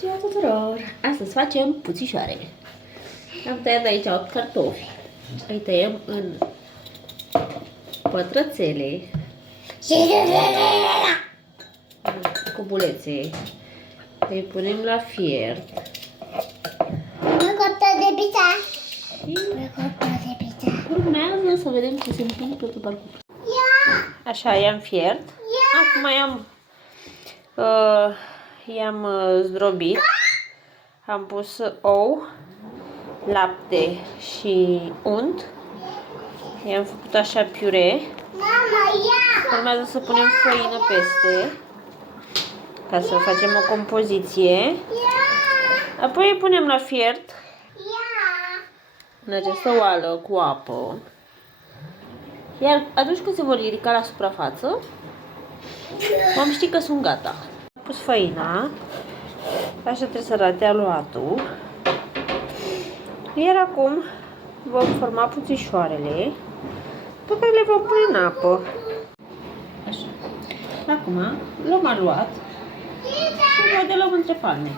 ziua tuturor! Astăzi facem puțișoare. Am tăiat aici 8 cartofi. Îi tăiem în pătrățele, în cubulețe. Îi punem la fiert. Și urmează să vedem ce se întâmplă pe parcurs. Așa, i-am fiert. Acum i-am zdrobit. Am pus ou, lapte și unt. I-am făcut așa piure. Urmează să punem făină peste, ca să facem o compoziție. Apoi îi punem la fiert în această oală cu apă. Iar atunci când se vor ridica la suprafață, vom ști că sunt gata. Am pus făina. Așa trebuie să arate aluatul. Iar acum vom forma puțișoarele pe care le vom pune în apă. Așa. Acum luăm aluat și îl modelăm între palme,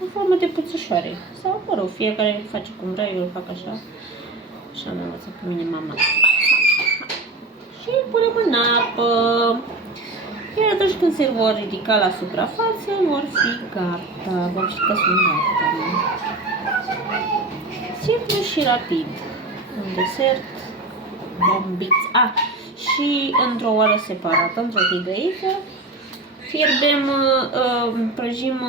în formă de puțișoare. Sau, mă rog, fiecare face cum vrea, eu îl fac așa. Așa am învățat pe mine mama. Și îl punem în apă. Iar atunci când se vor ridica la suprafață, vor fi gata. Vom ști că sunt gata. Simplu și rapid. Un desert bombit. Și într-o oală separată, într-o tigăică, fierbem, prăjim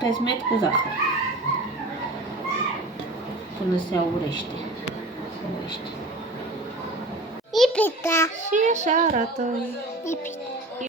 pesmet cu zahăr până se aurește. Și așa arată.